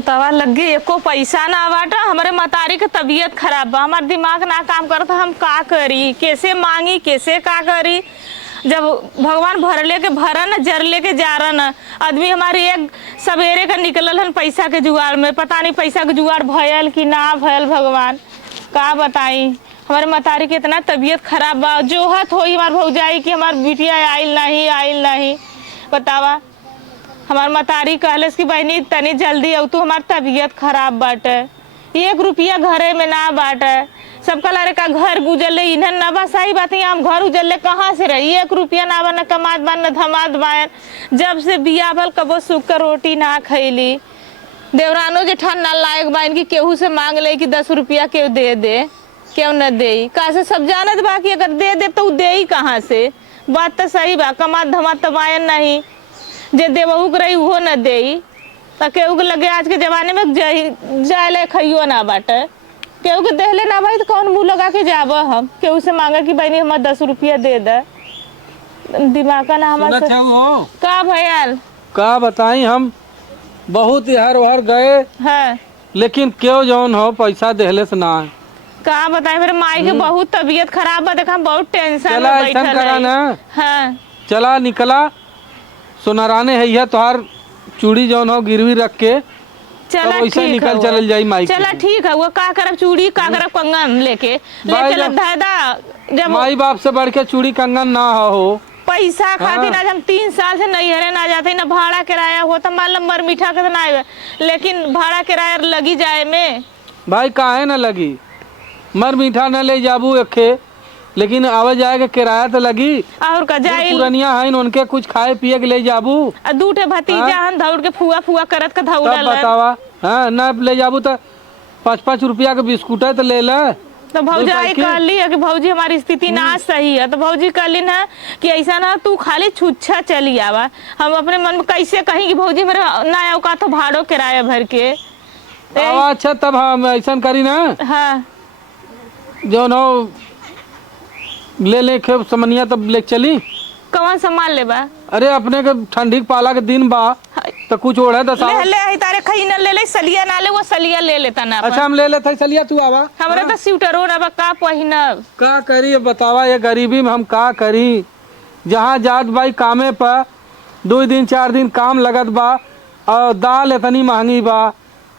तवा लग गई एको पैसा ना बाटा। हमारे मतारी के तबीयत खराब बा, हमार दिमाग ना काम करता। हम का करी, कैसे मांगी, कैसे का करी। जब भगवान भरले के भरन जरले के जारन आदमी हमारी एक सवेरे का निकलल हन पैसा के जुगाड़ में, पता नहीं पैसा के जुगाड़ भयल कि ना भयल। भगवान का बताई, हमारे मतारी के इतना तबीयत खराब बा। जोहत होई हमार भौजाई कि हमार बिटिया आइल नहीं बतावा। हमार मतारी कहले कि बहनी तनी जल्दी आओ, तू हमार तबीयत खराब बाटे। 1 रुपया घरे में ना बाटे। सबका लारे का घर गुजरले इन्हन ना बा। सही बात है, हम घर उजरले कहाँ से रही। 1 रुपया ना बा, न कमात बा न धमात बायन। जब से बिया भल कबो सूख कर रोटी ना खैली। देवरानो जेठान ना लायक बा इनकी केहू से मांग ले कि 10 रुपया केहू दे क्यों न दे। कहा से सब जानत बा कि अगर दे तो दे ही कहाँ से। बात तो सही बा, कमात धमात तो बायन नहीं। जे देवहू के रही वो न दे तो केहू के लगे आज के जमाने में जाए ले खइयो ना बाटे। केहू के देहले ना भाई तो कौन मुँह लगा के जाब। हम केहू से मांगा कि बहनी हमारे 10 रुपया दे दे। दिमाग का ना हमारे का भैयाल का बताई। हम बहुत इहर उहर गए है, लेकिन क्यों जौन हो पैसा देहले से ना है। का बताई मेरे माई के बहुत तबीयत खराब बा। देखा बहुत टेंशन में चला ऐसा करा बैठल ना। है। चला निकला सोनाराने है तोहार चूड़ी जौन हो गिरवी रख के चला वैसे ठीक निकल है चल जाई माई। चला ठीक है, वो का करब चूड़ी का करब कंगन लेके चल दादा। जब माई बाप से बढ़ के चूड़ी कंगन ना हो पैसा खातिर आज हम 3 साल से नहीं हरे ना जाते ना। भाड़ा किराया हो तो मान मर मीठा के तो ना आए, लेकिन भाड़ा किराया लगी जाए में भाई काहे न लगी। मर मीठा न ले जाबू एके, लेकिन आवे जाए के किराया तो लगी। और का जाए पुरनिया है उनके कुछ खाए पिए के ले जाबू। दूठे भतीजा हन दौड़ के फुआ करत का धौड़ा बतावा। हाँ न ले जाबू तो 5-5 रुपया के बिस्कुट है तो ले ले। तो भौजाई कहली है कि भौजी हमारी स्थिति ना सही है। तो भौजी कहली ना कि ऐसा ना तू खाली छुच्छा चली आवा। हम अपने मन में कैसे कहीं कि भौजी मेरे ना आओ का तो भाड़ो किराया भर के। अच्छा तब हम ऐसा करी ना। हाँ जो नो ले खे समनिया तब ले चली। कौन सामान ले बा? अरे अपने के ठंडी पाला के दिन बा तो कुछ ओढ़े तो ले तारे खई न ले सलिया ना ले, वो सलिया ले लेता ना। अच्छा हम ले लेते सलिया तू आवा। हमरा तो स्वेटरो ना बा, का पहिनब का करी बतावा। ये गरीबी में हम का करी। जहाँ जात भाई कामे पर 2 दिन 4 दिन काम लगत बा और दाल इतनी महंगी बा,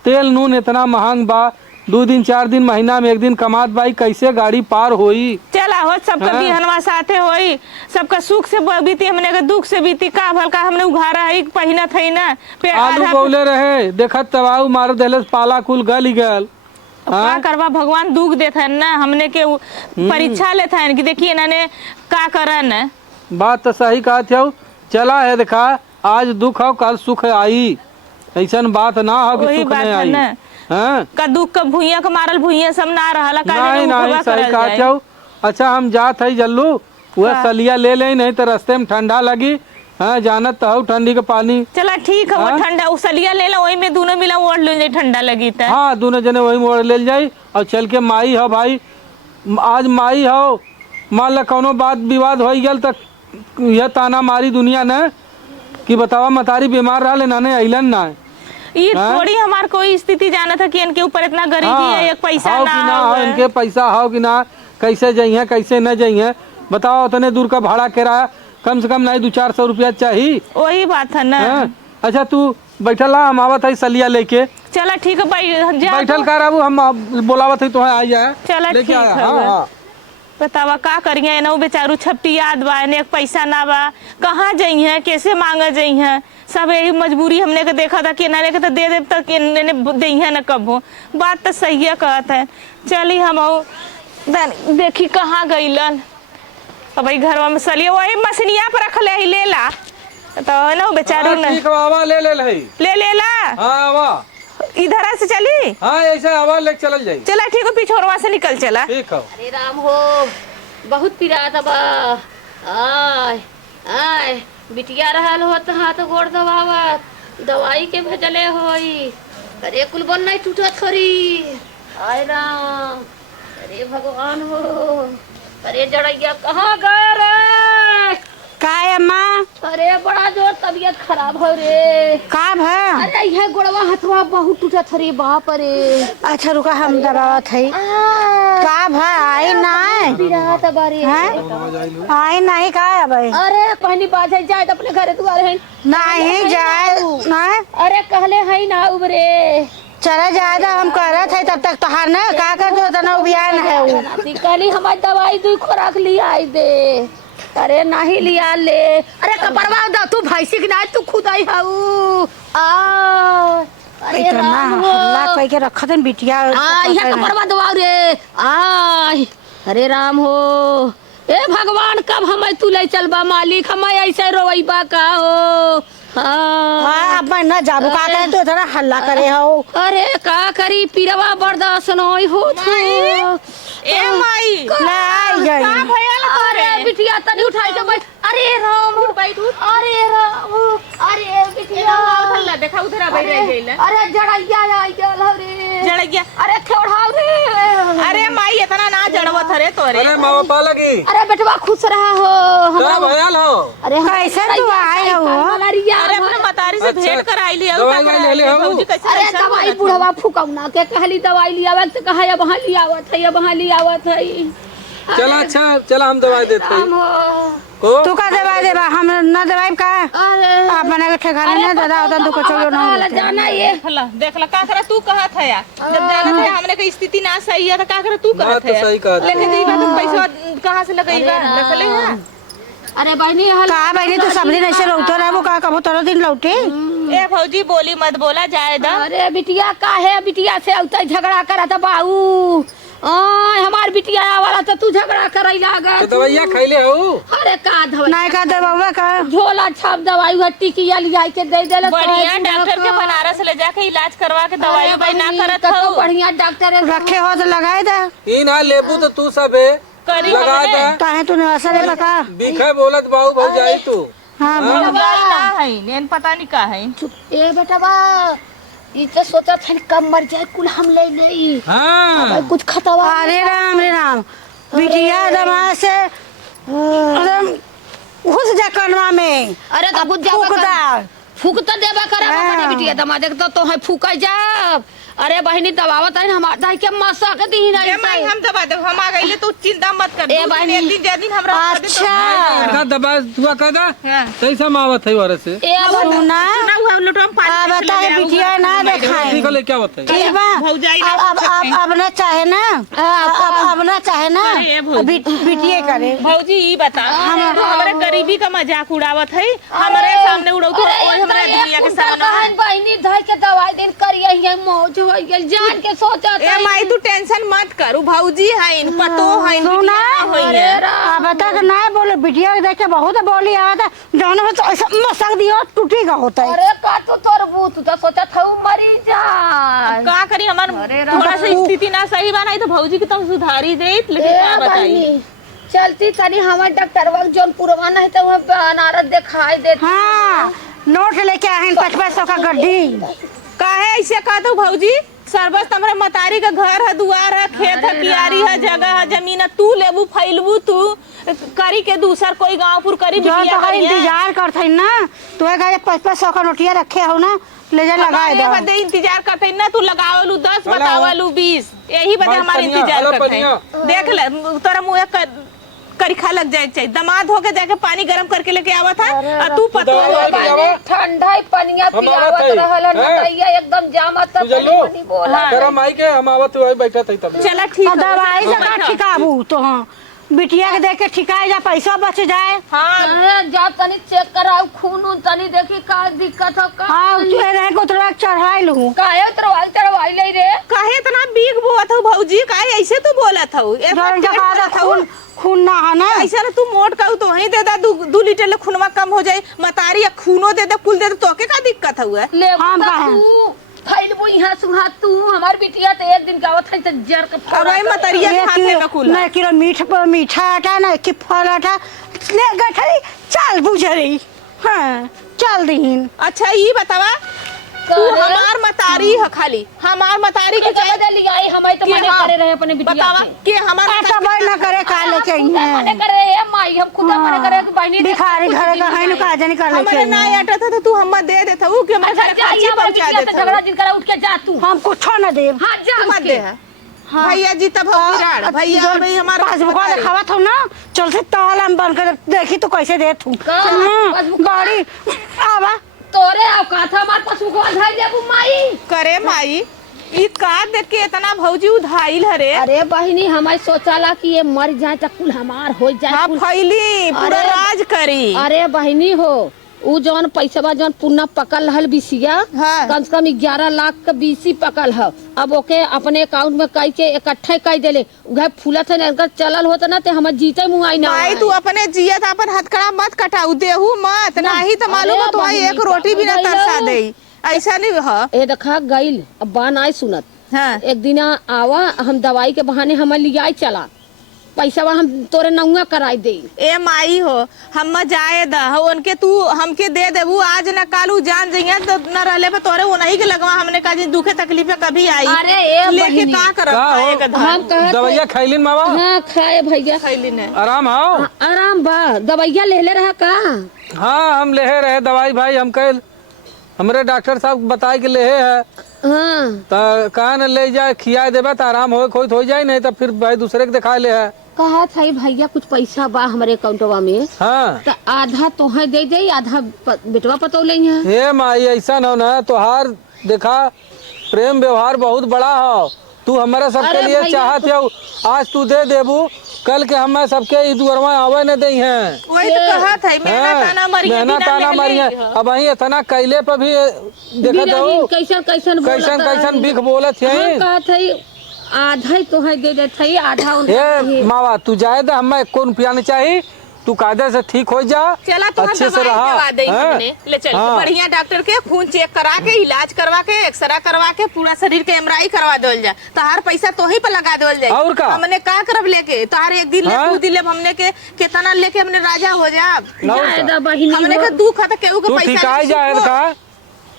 तेल नून इतना महंग बा। 2 दिन 4 दिन महीना में 1 दिन कमात भाई कैसे गाड़ी पार होई। चला हो सबका बिहनवा साथे होई, सबका सुख से बीती हमने के दुख से बीती। का भल का हमने उघारा है पहिना थई ना आलू बोले रहे देखत तवाऊ मार देले पाला कुल गल ही गल। का करवा भगवान दुख देता है ना। हमने के परीक्षा लेता है कि देखिए इन्होंने का करन। बात तो सही कहा थे। चला है देखा आज दुख हो कल सुख आई। ऐसा बात ना हो कि सुख नहीं आई। हाँ? का दुख का भूइया का मारल भूइया सब ना रहला का नहीं सही कहा। अच्छा हम जात है जल्लू वह सलिया ले ले, नहीं तो रास्ते में ठंडा लगी। हाँ जानत तो ठंडी का पानी। चला ठीक है वो ठंडा वो सलिया ले लो, वही में दोनों मिला ओढ़ ले जाए ठंडा लगी तो। हाँ दोनों जने वही ओढ़ ले जाए और चल के माई हो भाई। आज माई हो मान ला कोनो बात विवाद हो गल तो यह ताना मारी दुनिया ने कि बतावा मतारी बीमार रहा लेना नहीं अलन ना। ये थोड़ी हमार कोई स्थिति जाना था कि इनके ऊपर इतना गरीबी है, एक पैसा ना हो इनके पैसा हो कि ना, कैसे जाइए कैसे न जाइए। बताओ उतने दूर का भाड़ा किराया कम से कम नहीं 200-400 रुपया चाहिए। वही बात है ना। अच्छा तू बैठल ला, हम आवत है सलिया लेके। चला ठीक है बैठल कर आबू, हम बोलावत है तो आ जाए। चला ठीक है। बतावा का करिए ना बेचारू छपटी याद बा, एक पैसा ना बा, कहाँ जाइए कैसे मांगा जाइए। सब यही मजबूरी हमने के देखा था कि इन्होंने के तो दे दे तक दे न कब हो। बात तो सही है कहते हैं। चली हम देखी कहाँ गईलन। अब भाई घर में सलिए वही मसनिया पर रख ले ला तो ना बेचारू ले ला। हाँ इधर से चली। हाँ ऐसे आवाज लेके चल जाई। चला ठीक है पिछोरवा से निकल चला। ठीक है। अरे राम हो बहुत पिरात बा। आय आय बिटिया रहल हो तो हाथ गोड़ दबावत दवाई के भेजले होई। अरे कुल बन नहीं टूटत खरी। आय राम अरे भगवान हो। अरे जड़ैया कहाँ गए रे। का है अम्मा? अरे बड़ा जोर तबीयत खराब हो रे। का भा? अरे यह गोड़वा हथवा बहुत टूटत रे बाप रे। अच्छा रुका हम दबावत है। का भा आई ना? बिरात बारी हैं? आई नहीं का अब? अरे कहनी बात है जाए तो अपने घरे दुआरे है नहीं जाए ना? अरे कहले है ना उबरे चला जाए हम करत है तब तक तोहार ना का कर दो तना उबियान है उ। कहली हमारी दवाई दुई खोराक लिया आई दे। अरे नहीं लिया ले। अरे कपड़वा दा तू भैंसी की ना तू खुद आई हाउ आ। अरे इतना राम हल्ला हो कह के रखत है बिटिया। आ यह कपड़वा दवा रे आ। अरे राम हो ए भगवान कब हमें तू ले चलबा मालिक हमें ऐसे रोईबा का हो। हाँ अब मैं ना जाबू का करे तो इतना हल्ला करे हो। अरे का करी पीरवा बर्दाश्त नहीं हो ए माई लाई गई। का भयल अरे बिटिया तनी उठाई के बैठ। अरे राम अरे राम अरे बिटिया हल्ला देखा उधर आ बैठ गइल। अरे जड़ैया आई गेल हो रे। जड़ गया। अरे छोड़ाओ रे। अरे माई इतना ना जड़वत रे तोरे। अरे माँ बापा लगी अरे बेटवा खुश रहा हो क्या भयल हो? अरे कैसे तू आए हो? अरे अपने मतारी से भेंट कराई लिया दवाई ले ले हो। अरे दवाई बुढ़वा फुकौना के कहली दवाई लियावे तो कहा अब वहां लियावत है अब वहां लियावत है। चला अच्छा चला हम दवाई देते हैं राम हो को। तू का दवाई देबा हम ना दवाई का? अरे आप बना के ठेकाने ना दादा होता तो कुछ ना जाना ये देख ला का करे तू कहत है यार। जब जाना है हमने के स्थिति ना सही है तो का करे तू कहत तो है। सही कहत है। लेकिन ई बात पैसा कहां से लगेगा रखले है। अरे बहनी हल का बहनी तू सब दिन ऐसे लौटो रहो का कबो तोरो दिन लौटे? ए भौजी बोली मत बोला जाए दा। अरे बिटिया का है बिटिया से औता झगड़ा करा था बाऊ। हमार बिटिया वाला तो तू झगड़ा करे तो लागा। दवाइयाँ खैले हो? अरे का दवाई नहीं का दबावा का? झोला छाप दवाई हुआ टिकिया लिया के दे देले। बढ़िया डॉक्टर के बनारस ले जाके इलाज करवा के दवाई भाई ना करत हो। बढ़िया डॉक्टर है। रखे हो तो लगाए दे। ई ना लेबू तो तू सबे करी लगा दे। काहे तूने असर है बका? बिखे बोलत बाऊ भौ जाई तू। हां दवाई ना है नेन पता नहीं का है। ए बेटा बा ई तो सोचा था कब मर जाए कुल हम ले नहीं। हाँ कुछ खतवा अरे राम बिटिया दमा से एकदम घुस जा कनवा में। अरे तो बुझ जाबा फूक तो देबा करा अपने बिटिया दमा देख तो है फूका जाब। अरे बहनी दबावत है हमार दाई के मसा के दी नहीं। ए माई हम दबा दे हम आ गइले तू चिंता मत कर। ए बहनी। एक दिन जब दिन हमरा अच्छा का दबा दुआ का दा हां कैसा मावत है वारे से? ए सुना ना हुआ लुटो हम आ पानी बता है बिटिया ना देखाए ठीक है क्या होता है? ठीक बा भौजाई अब ना चाहे ना अब ना चाहे ना अरे भौजी। बिटिया करे। भौजी ई बता तू हमरे गरीबी का मजाक उड़ावत है हमरे सामने उड़ाऊ तो ओए हमरे दुनिया के सामने। बहनी धाई के दवाई दिन करिए ये मौज हो गई जान के सोचा ए माई तू टेंशन मत कर उ भौजी है पतो है सुना होई है। अब बता के ना बोले बिटिया के देख के बहुत बोली आता जौन हो तो ऐसा मसक दियो टूटी का होता है। अरे का तू तोर बूत तो सोचा था मरी जाए। का करी हमार थोड़ा सा स्थिति ना सही बा नहीं तो भौजी की तुम सुधारी देत लेकिन क्या बताई। चलती तनी हमार डॉक्टर वक्त जोन पुरवा नहीं तो वह बनारस दिखाई देती। हाँ नोट लेके आए 500 का गड्ढी। काहे ऐसे कहा तो भौजी सरबस तुम्हारे मतारी का घर है दुआर है खेत है कियारी है जगह है जमीन है तू लेबू फैलबू तू करी के दूसर कोई गांवपुर करी जो बिटिया तो करी है। इंतजार करते ना तो है 500 का नोटिया रखे हो ना ले जा लगाए दो। बदे इंतजार करते ना तू लगावलू 10 बतावलू 20 यही बदे हमारे इंतजार करते देख ले तोरा मुंह करिखा लग जाए चाहिए दमाद होके जाके पानी गरम करके लेके आवा था और तू पतो ठंडा पनिया पियावत रहल नतैया एकदम जामत त पानी बोला गरम आई के हम आवत हुए बैठा थे तब। चला ठीक है दवाई से का ठिकाबू तो हाँ बिटिया के देख के ठिकाए जा पैसा बच जाए। हाँ जा तनी चेक कराओ खून तनी देखी का दिक्कत हो का। हाँ तू रहे को तोरा चढ़ाई लूं काहे चढ़वाई ले रे। काहे इतना बीग बोत हो भौजी काहे ऐसे तू बोलत हो जौन जगह खून ना है ना ऐसा ना तू मोट कहू तो वही दे दा 2 लीटर ले खूनवा कम हो जाए मतारी या खूनो दे दे कुल दे दे तोके का दिक्कत हुआ ले हम का है? तू फैलबू यहाँ सुहा तू हमार बिटिया तो एक दिन गावत है तो जर के अब वही मतरिया के हाथ में कुल ना किलो मीठा आटा ना कि फल आटा ले गठरी चल बुझरी हाँ चल दीन। अच्छा ये बतावा तू हमार मतारी है, खाली हमार मतारी के चाहे बदल आई हमारे तो मने करे रहे अपने बिटिया बतावा के कि हमार ऐसा भाई ना करे का ले मने चाहिए करे ए माई हम खुद मने करे कि बहनी भिखारी घर का है का जाने कर ले हमारे ना चाहिए आटा था तो तू हम दे देता हूँ कि हमारे घर खाची पहुंचा देता झगड़ा जिन करा उठ के जा तू हम कुछ न दे हां जा मत दे। भैया जी तब विराट भैया भाई हमारा पासबुक दिखावा था ना, चल से ताल हम बन कर देखी तो कैसे दे तू गाड़ी आवा तोरे औकात हमार पशु को धाई देबू माई करे माई ई का देख के इतना भौजी उधाइल हरे। अरे बहिनी हमारी सोचाला कि ये मर जाए तो कुल हमार हो जाए हाँ फैली पूरा अरे- राज करी। अरे बहिनी हो उ जौन पैसा जौन पुन्ना पकल हल बिसिया हाँ। कम से कम 11 लाख का बीसी पकल है। अब ओके अपने अकाउंट में कई के इकट्ठे कर देले उहे फूला थे ना चलल होता ना ते हम जीते मुआई ना माई तू अपने जियत अपन हथकड़ा मत कटाऊ देहू मत नहीं तो मालूम है तो बहिनी, एक रोटी भी ना गइल तरसा हो। दे ऐसा नहीं है। ए देखा गइल अब बा नाय सुनत हाँ एक दिन आवा हम दवाई के बहाने हम लियाई चला पैसा हम तोरे नौआ कराई दे ए माई हो हम जाए द उनके तू हमके दे देबू आज न कालू जान जइया तो न रहले पे तोरे वो नहीं के लगवा हमने कहा जी दुखे तकलीफे कभी आई अरे ए लेके बहिनी, का करब का हो? खाए के धर हम कहत दवाइया खैलिन मावा हाँ खाए भैया खैली ने आराम हो। आराम बा दवाइया ले ले रहा का हाँ हम लेहे रहे दवाई भाई हम कल हमरे डॉक्टर साहब बताए के लेहे है हाँ तो कहा न ले जाए खिया देबा तो आराम हो जाए नहीं तो फिर भाई दूसरे के दिखा ले है। कहा था भैया कुछ पैसा बा हमारे अकाउंटवा में हाँ तो आधा तो है दे दे आधा बेटवा पतौले है हे माई ऐसा हो ना तोहार देखा प्रेम व्यवहार बहुत बड़ा हो। तू हमारे सबके अरे लिए भैया, चाहत हो आज तू दे देबू कल के हम सबके ई दुअरवा आवे न दई हैं। वही तो कहत है मेहनत आना मरी मेहनत आना मरिए अब वही इतना कैले पर भी देखत हो कैसन कैसन कैसन कैसन बिख बोलत है। कहा था आधा ही तो है दे दे था आधा हे मावा तू जाए दे हमें एको रुपया नहीं चाहिए तू कायदे से ठीक हो जा चला तो अच्छे से दवाई रहा दवा दे हाँ? हमने ले चल हाँ। बढ़िया डॉक्टर के खून चेक करा के इलाज करवा के एक्सरा करवा के पूरा शरीर के एमआरआई करवा देवल जा तहार पैसा तो ही पे लगा देवल जाए और का? हमने का करब लेके तहार एक दिन ले हाँ? 2 दिन ले हमने के कितना लेके हमने राजा हो जा और का? ज्यादा बहिनी हमने हो। के दुख है तो केहू के तू पैसा ठिकाई नहीं जाए सुखो। का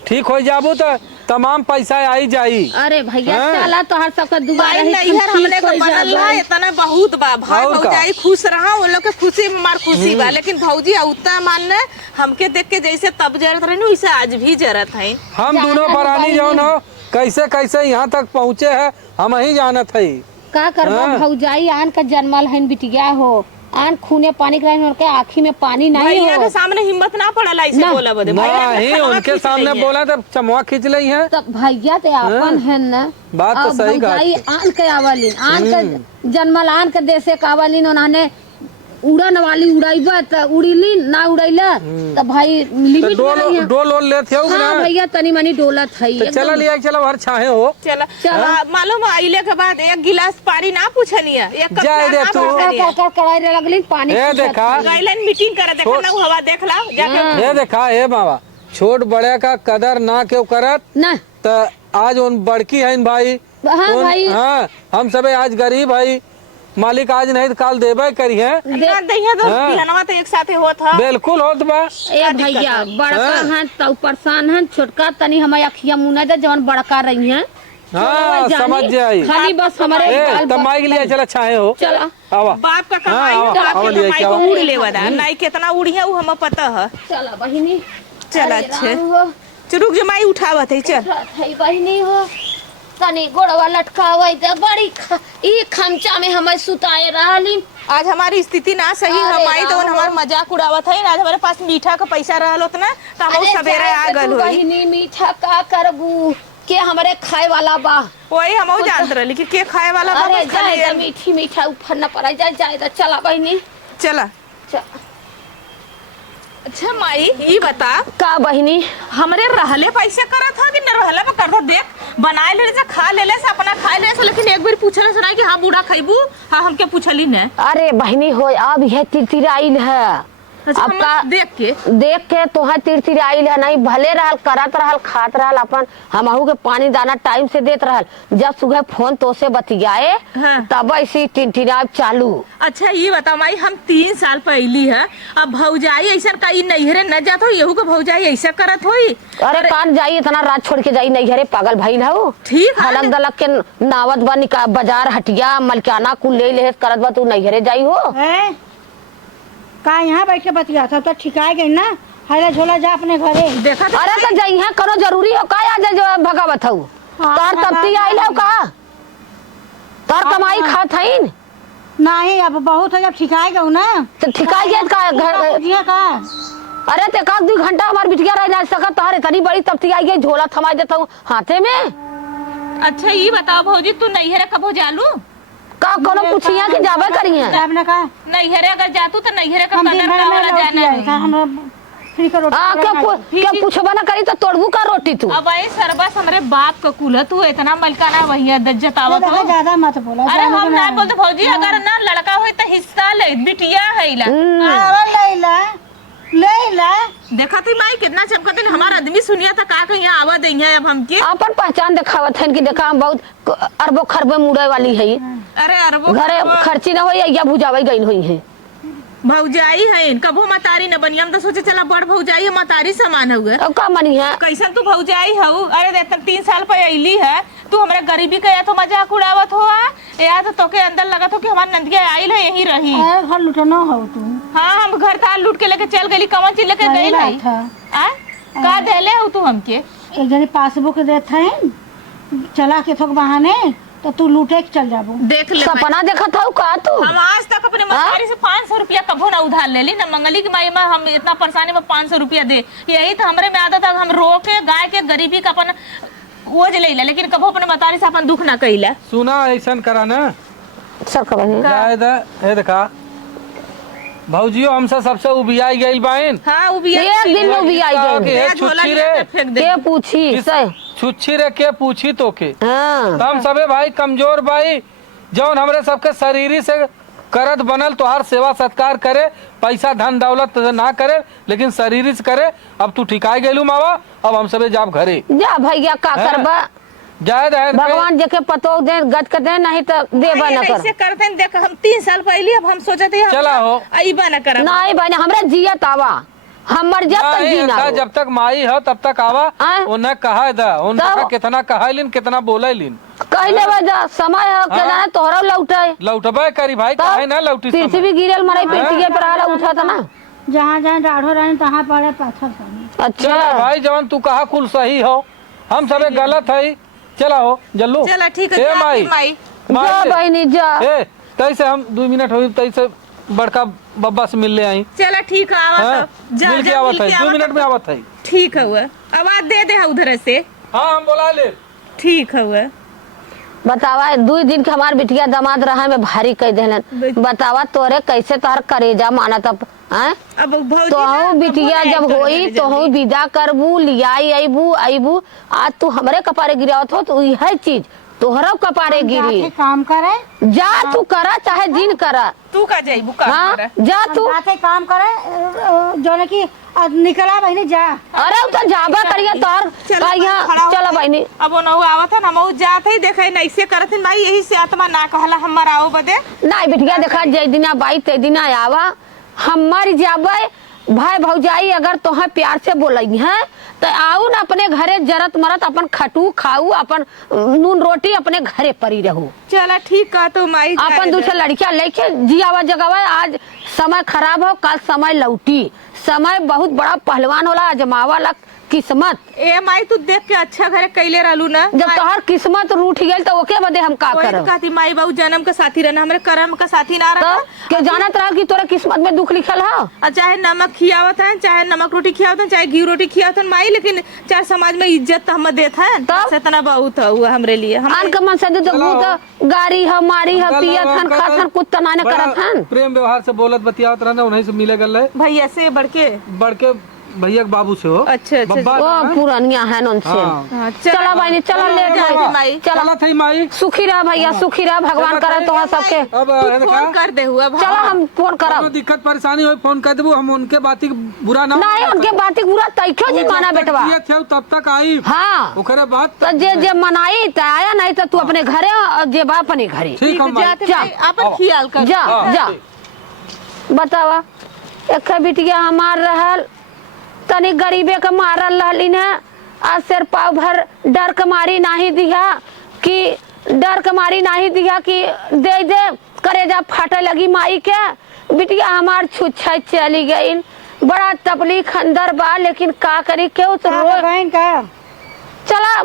ठीक हो जाबू तो तमाम पैसा आई जाई। अरे भैया हाँ। चला तो हर सबका दुआ भाई रही नहीं है हमने के बनल है इतना बहुत बा भाई और का? भौजाई खुश रहा उन लोग के खुशी में मार खुशी बा लेकिन भौजी उतना मानना हमके देख के जैसे तब जरूरत रही वैसे आज भी जरूरत है। हम दोनों परानी जौन हो कैसे कैसे यहाँ तक पहुँचे है हम ही जानत है। का करबो हाँ। भौजाई आन का जन्मल है बिटिया हो आन खूने पानी के उनके आँखी में पानी नहीं भैया हो के सामने हिम्मत ना पड़ला ऐसे ना। बोला बदे भैया के नहीं खड़वा उनके खींच सामने रही है। बोला तब चमुआ खींच ली है। तब भैया ते अपन है न बात तो अब सही भौजाई कहा। आन के आवलिन आन के जन्मल आन के देश के आवलिन उन्होंने उड़न वाली उड़ाइबा त उड़ीली ना उड़ैला त भाई तो लिमिट में रही है। डोल ओल लेते हो हाँ ना भैया तनी मनी डोलत है तो चला लिया चलो हर छाहे हो। चला चला। मालूम है आइले के बाद एक गिलास पानी ना पूछनिया एक कप जाए चाय दे ना तू। पूछनिया कर कराई रे लगलिन पानी ए पूछत देखा है। गाइलन मीटिंग करे देखा ना वो हवा देख ला जाके ये देखा हे बाबा छोट बड़े का कदर ना क्यों करत ना तो आज उन बड़की है भाई हाँ भाई। हाँ हम सबे आज गरीब है मालिक आज नहीं तो काल देबे करी है। ना दहिया तो हाँ। पिलनवा तो एक साथे होत है बिल्कुल होत बा। ए भैया बड़का हाँ। हैं तो परेशान हैं छोटका तनी हमारी अखिया मुना दे जवन बड़का रही हैं हाँ जानी, समझ जाई। खाली बस हमारे ए बाल तब माइक लिया चला छाहे हो। चला आवा बाप का कमाई हाँ, बाप आवा के लिया कमाई क्या को आवा। उड़ लेवदा नहीं कितना उड़िया वो हमें पता है। चला बहिनी चल अरे अच्छे राम हो, रुक जो माई उठावत है चल है बहिनी हो तनी गोड़वा लटकावे दे बड़ी ई खमचा में हमें सुताए रहली आज हमारी स्थिति ना सही अरे हमारी तो राम। हमार मजाक उड़ावत है आज हमारे पास मीठा का पैसा रहल होत ना तो हम अरे सवेरे जाए आ दे गल तू होई बहिनी मीठा का करबू के हमरे खाए वाला बा वही हम जानत रहली कि के खाए वाला बा अरे बस जाए खाली दे मीठी मीठा ऊपर न पड़ा जाए दे चला बहिनी चला चल। अच्छा माई ये बता का बहिनी हमरे रहले पैसे करत था कि न रहले पे करत देख बनाए ले से खा ले से अपना खा ले से लेकिन एक बार पूछले सुनाई कि हां बूढ़ा खइबू हां हमके पूछली न अरे बहिनी हो अब यह तिरतिराइल है अच्छा, अब हम का देख के तोहे तिरतिराई ले नहीं भले रहल करत रहल खात रहल अपन हमहू के पानी दाना टाइम से देत रहल। जब सुबह फोन तो से बतियाए हाँ। तब ऐसी टिनटिनाब चालू। अच्छा ये बताओ माई, हम 3 साल पहली है, अब भौजाई ऐसा कहीं नैहरे न जात हो, यहू के भौजाई ऐसा करत होई? अरे कान जाई इतना रात छोड़ के जाई नैहरे पागल भइल हऊ। ठीक है। हलक दलक के नावत बा निका बाजार हटिया मलकाना कुल ले ले करत बा तू नैहरे जाई हो। है का यहाँ बैठ के बतिया सब तो ठिकाए गई ना। हला झोला जा अपने घरे। देखा तो अरे तो जाई है करो जरूरी हो का आज जो भगावत हऊ। हाँ, तार तपती आइल हो का तार कमाई खात हईन नहीं अब बहुत है, जब ठिकाए गऊ ना तो ठिकाई गए का घर। बुझिए का अरे ते का 2 घंटा हमार बिटिया रह जा सकत तारे तनी बड़ी तपती आई गई झोला थमा देता हूँ हाथे में। अच्छा ये बताओ भौजी, तू नैहरे कब जालू? का कोनो पूछिया कि जाबे करिए साहब ने कहा नैहरे अगर जातू तो नैहरे का हम कदर दिन का भर में वाला रोटी जाना आई था, नहीं। हम फ्री का रोटी आ क्या पूछबा ना करी तो तोड़बू का रोटी तू। अब आई सरबस हमरे बाप का कुल है, तू इतना मलकाना वही जतावत हो। ज्यादा मत बोला। अरे हम ना बोलते भौजी, अगर ना लड़का हो तो हिस्सा ले, बिटिया है ला। ले देखा थी माई कितना चमकत है, हमारा आदमी सुनिया था का कहीं आवा दई है अब हमके। अपन पहचान दिखावत है कि देखा हम बहुत अरबों खरबे मुड़े वाली है। अरे अरबो घरे खर्ची ना हो या बुझावे गई हुई है। भौजाई है कबो मतारी न बनी, हम तो सोचे चला बड़ भौजाई है मतारी समान हुए। अब का मनी है कैसन तू भौजाई हऊ? अरे देख 3 साल पे अइली है तू, हमरा गरीबी का या तो मजाक उड़ावत हो या तो तोके अंदर लगत हो कि हमार नंदिया आइल है यही रही। घर लुटना हो तू। हाँ हम घर तार लूट के लेके चल गई, कवन चीज लेके गई है? का देले हो तू हमके? एक जनी पासबुक देत है चला के थोक बहाने तो तू लूटे के चल जाबो। देख ले सपना देखा था का तू। हम आज तक अपने मतारी से 500 रुपया कभो ना उधार ले ली, ना मंगली की माई में हम इतना परेशानी में 500 रुपया दे। यही तो हमरे में आदत है, हम रो के गाय के गरीबी का अपन ओझ ले ला, लेकिन कभो अपने मतारी से अपन दुख ना कइला। सुना ऐसा करा ना सर का बनी शायद है देखा भौजियो हमसे सबसे उबियाई गई बाइन। हाँ वो भी एक दिन में भी आई गई छुच्छी रे फेंक दे। के पूछी सही। छुच्छी रे के पूछी तो के हाँ हम सबे भाई कमजोर भाई जौन हमरे सबके शरीरी से करत बनल तो हर सेवा सत्कार करे, पैसा धन दौलत ना करे लेकिन शरीरी से करे। अब तू ठिकाई गेलू मावा, अब हम सबे जाब घरे जा भैया का हैं? करबा जाए रहे भगवान जेके पतो दे गज के दे नहीं तो देबा न कर। ऐसे करते हैं, देख हम 3 साल पहले अब हम सोचते हैं चला हो अइबा ना करब। नहीं बने हमरा जियत आवा हमर जब तक नहीं, जीना ऐसा हो। जब तक माई हो तब तक आवा। आय? उन्हें कहा दा उन्हें तब? कितना कहालिन कितना बोलेलिन कहले बजा समय हो के हाँ। जाने तोहरा लौटे लौटबे करी भाई काहे ना लौटी समय। पृथ्वी गिरल मरे पेटिए पर आला उठा था ना। जहाँ जहाँ डाढ़ो रहने तहाँ पड़े पत्थर पानी। चला अच्छा भाई जवन तू कहा कुल सही हो, हम सबे गलत है। चला हो जल्लू चला ठीक है, ए जा माई माई। जा ले। बहनी जा। ए तैसे हम 2 मिनट हुई तैसे बड़का बब्बा से मिल ले आई। चला ठीक है, आवा हाँ, तो जा मिल के जा आवत है, मिल के 2 आवा मिनट तो। में आवत है। ठीक है हुआ, आवाज दे दे उधर से। हाँ हम बोला ले। ठीक है हुआ। बतावा 2 दिन के हमार बिटिया दामाद रहा में भारी कह देलन। बतावा तोरे कैसे तोहर करेजा माना तब हैं? अब भौजी तो ना, हूँ बिटिया कबो जब ना होई जल्दी तो हूँ विदा करबू लियाई अबू आज तू हमरे कपारे गिरावत हो तो यह चीज तोहरा कपारे गिरी। जाके काम करे जा तू करा चाहे दिन करा। तू का जाइबू का हाँ करे? जा तू। जाके काम करे जो कि निकला बहनी जा। अरे तो जाबा करिया तोहर चलो, कहिया खड़ा हो चलो गई। बहनी। अब वो नहु आवत है ना, मऊ जात है देखे न ऐसे करत है भाई, यही से आत्मा ना कहला हमर आओ बदे। नहीं बिटिया देखा जय दिना बाई ते दिना आवा हमर जाबे भाई भौजाई अगर तोहे प्यार से बोलई है तो आओ ना अपने घरे जरत मरत अपन खटू खाऊ अपन नून रोटी अपने घरे परी रहू। चला ठीक का तो माई अपन दूसरे लड़कियां लेके जियावा जगह आज समय खराब हो कल समय लौटी। समय बहुत बड़ा पहलवान होला अजमावा ला किस्मत। ए माई तू देख के अच्छा घरे कैले रहलू ना। जब तोहर किस्मत रूठ गई तो ओके बदे हम का करब। कहती माई बाबू जन्म का साथी रहना, हमरे कर्म का साथी ना रहा। तो के जानत रहा कि तोरा किस्मत में दुख लिखल है। और चाहे नमक खियावत है, चाहे नमक रोटी खियावत है, चाहे घी रोटी खियावत है माई, लेकिन चाहे समाज में इज्जत तो हम देत है। तब? इतना बहुत हुआ हमरे लिए। हम आन के मन से जो भूत गाड़ी है मारी है पियत हन खात हन कुत्ता नाने करत हन। प्रेम व्यवहार से बोलत बतियावत रहना, उन्हीं से मिले गल भैया से बढ़ के बढ़ के भैया के बाबू से हो। अच्छा, अच्छा, बब्बा वो नाम है। पुरानिया है उनसे। हाँ। हाँ, चला भाई चला ले जाती जाए माई। चला चला थी माई। सुखी रहा भैया सुखी रहा भगवान चला करे थई। तो सबके। अब फोन कर दे हुआ चलो हम फोन कोनो करब। दिक्कत परेशानी हो फोन कर देबो, हम उनके बाती के बुरा ना नहीं उनके बात बुरा तैठो जी माना बेटवा। तब तक आई। हाँ ओकरे बाद तो जे जे मनाई त आया नहीं तो तू अपने घरे और जे बा अपने घरे ठीक है माई। जाते जा। भाई, अपन ख्याल कर। जा जा बतावा। एक बिटिया हमार रहल तनी गरीबे के मारल रहलिन है। आज सिर पाव भर डर के मारी नहीं दिया कि डर के मारी नहीं दिया कि दे दे करेजा फाटे लगी माई के। बिटिया हमार छुच्छा चली गई। बड़ा तकलीफ अंदर बा लेकिन का करी क्यों तो बहन का चला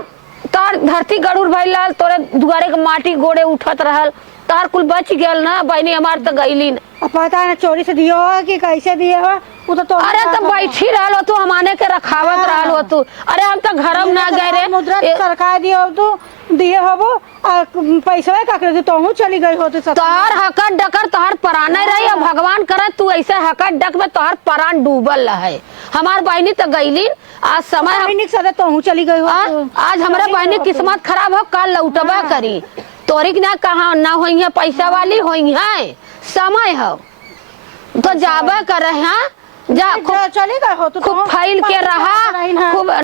तार धरती गड़ूर भइल तोरे दुआरे के माटी गोड़े उठत रहल तार कुल बच गेल ना बहनी हमार तो गईली न। अब पता है ना चोरी से दियो हो कि कैसे दिए हो वो तो अरे तो बैठी रहल हो तू हमाने के रखावत रहल हो तू। अरे हम तो घरम ना गए रे मुद्रा सरकार दियो हो तू दिए हो वो पैसा का कर तो चली गई हो तो तोहर हकट डकर तोहर परान रही है। भगवान करे तू ऐसे हकट डक में तोहर परान डूबल रहे। हमार बहनी तो गईली आज समय हम सदा तो चली गई हो आज हमारे बहनी किस्मत खराब हो कल लौटबा करी तोरी ना कहा ना होई है पैसा वाली होई है समय हो तो जाबा करे हैं जा चली गई हो तो खूब फैल के रहा खूब